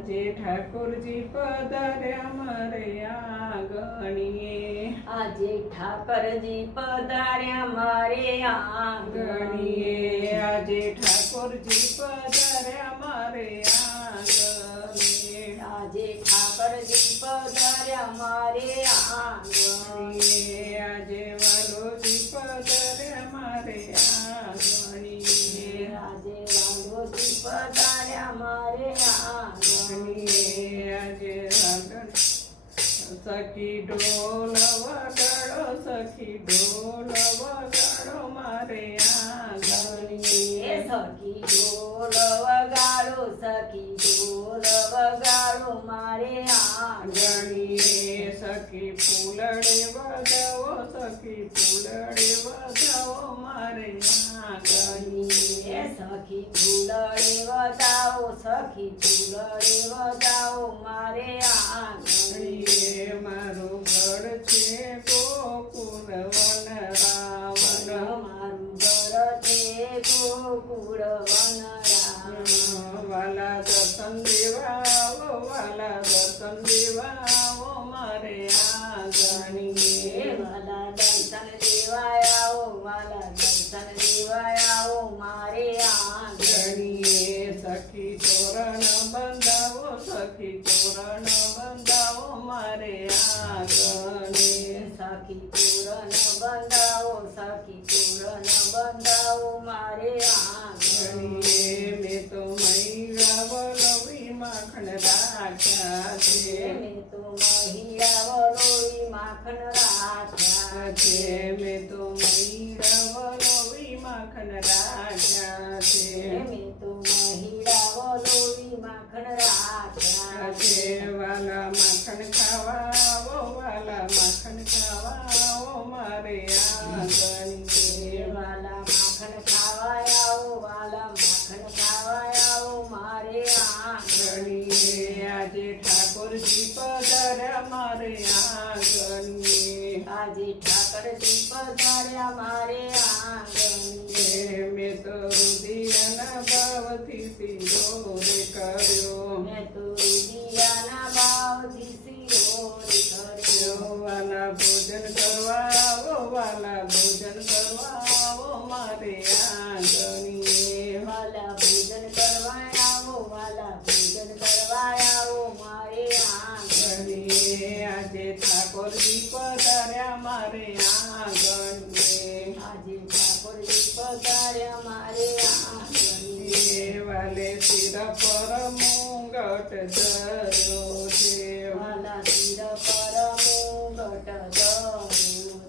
આજે ઠાકોરજી પધાર્યા મારે આંગણીએ, આજે ઠાકરજી પધાર્યા મારે આંગણીએ, આજે ઠાકોરજી પધાર્યા મારે આંગણીએ, આજે ઠાકરજી પધાર્યા મારે આંગણીએ, આજે વાલોજી પધાર્યા મારે આંગણીએ, આજે વાલોજી પધાર્યા મારે આંગણીએ, આજે સખી ઢોલ વગાડો, સખી ઢોલ વગાડો મારે આંગણીએ, સખી ઢોલ વગાડો, સખી ઢોલ વગાડો મારે આંગણીએ, સખી ફૂલડે વધાવો, સખી ફૂલડે વધાવો મારે આંગણીએ, સખી ફૂલડે વધાવો, સખી ફૂલડે વધાવો મારે આંગણીએ, મારું ઘર છે ગોકુળ વન રાવણ, મારું ઘર છે ગોકુળ વન રાવણ, વાલા દર્શન દેવા આવો, વાલા દર્શન દેવા આવો મારે આંગણીએ, વાલા દર્શન દેવાય આવો, વાલા દર્શન દેવાય આવો મારે આંગણીએ, સખી તોરણ બંધાવો, સખી તોરણ બંધાવો મારે આંગણે, સખી તોરણ બંધાવો, સખી તોરણ બંધાવો મારે આંગણીએ, મેં તો મૈરા વલવી માખણ રાખ્યા છે, મેં તો મહિલા વલોઈ માખણ રાખ્યા છે, મેં તો મૈરા વલવી માખણ રાખ્યા છે, મેં તો મહિલા વલોઈ માખણ રાખ્યા છે, વાલા માખણ ખાવા આવો, વાલા માખણ ખાવા આવો મારે આંગણીએ, વાલા માખણ ખાવા આવો, વાલા માખણ ખાવા આવો મારે આંગણીએ, આજે ઠાકોરજી પધાર્યા મારે આંગણીએ, આજે ઠાકરજી પધાર્યા મારે આંગણીએ, મેં તો રુદિયાના ભાવથી સિંદૂર કર્યો, મેં તો રુદિયાના ભાવથી સિરોર કર્યો, વાલા ભોજન કરવા આવો, વાલા ભોજન કરવા આવો મારે આંગણીએ, વાલા ભોજન કરવા આવો, વાલા ભોજન કરવા આવો મારે આંગણીએ, આજે ઠાકોરજી પધાર્યા મારે આંગણીએ, આજે ઠાકોરજી પધાર્યા મારે આંગણીએ, વાલે શિર પર મુંગટ ધર્યો છે, વાલા શિર પર મુગટ ધર્યો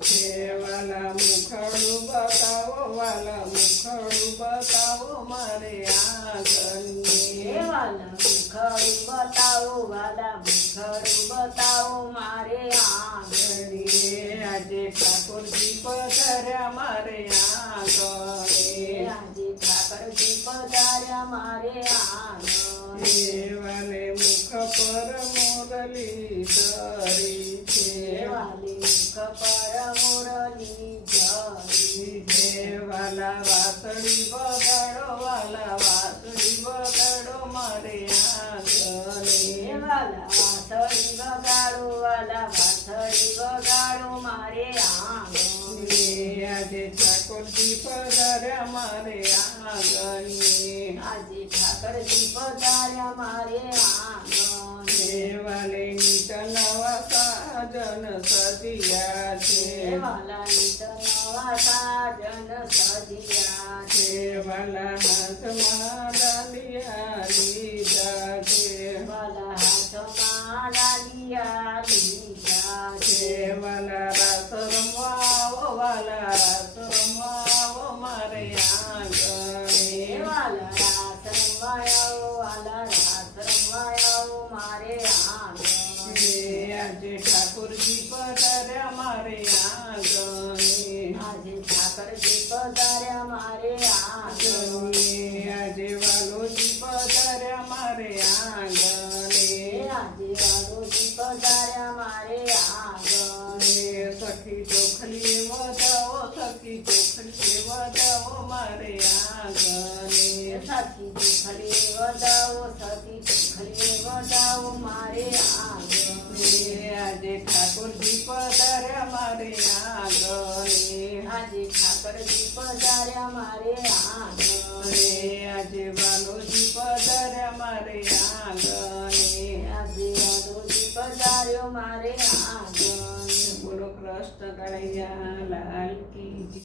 છે, વાલા મુખડું બતાવો, વાલા મુખડું બતાવો મારે આંગણીએ, વાલા મુખડું બતાવો, વાલા મુખડું બતાવો મારે આંગણીએ, આજે ઠાકોરજી પધાર્યા મારે આંગણે, આજે ઠાકરજી પધાર્યા મારે આંગણે, વાલે મુખ પર મુરલી ધરી છે, વાલે મુખ પર મુરલી ધરી છે, વાલા વાસળી વગાડો, વાલા વાસળી વગાડો મારે આંગણે, વાલા વાસળી વગાડો, વાલા વાસળી વગાડો મારે આંગણે, આજે ઠાકોરજી પધાર્યા મારે આંગણીએ, આજે ઠાકરજી પધાર્યા મારે આંગણે, વાલે નીત નવા સાજન સજિયા છે, વાલા નિત નવા સાજન સજ્યા છે, વાલા હાથમાં ડાલિયા લીધા છે, વાલા હાથમાં ડાલિયા લીધા છે, વાલા રાસ રમવા આવો, વાલા રાસ રમવા આવો મારે આંગણે, વાલા રાસ રમવા આવો, વાલા રાસ રમવા આવો મારે આંગણે, આજે ઠાકોરજી પધાર્યા મારે આંગણે, આજે ઠાકરજી પધાર્યા મારે આંગણે, આજે વાલોજી પધાર્યા મારે આંગણે, આજે વાલોજી પધાર્યા મારે આંગણે, સખી ચોખલી વધાવો, સખી ચોખલી વધાવો મારે આંગણે, સખી ચોખલી વધાવો, સખી ચોખલી વધાવો મારે આંગણે આજે ઠાકરજી પધાર્યા મારે આંગણે આજે વાલોજી પધાર્યા મારે આંગણે આજે વાલોજી પધાર્યો મારે આંગણે બોલો કૃષ્ણ કનૈયા લાલ કી જય.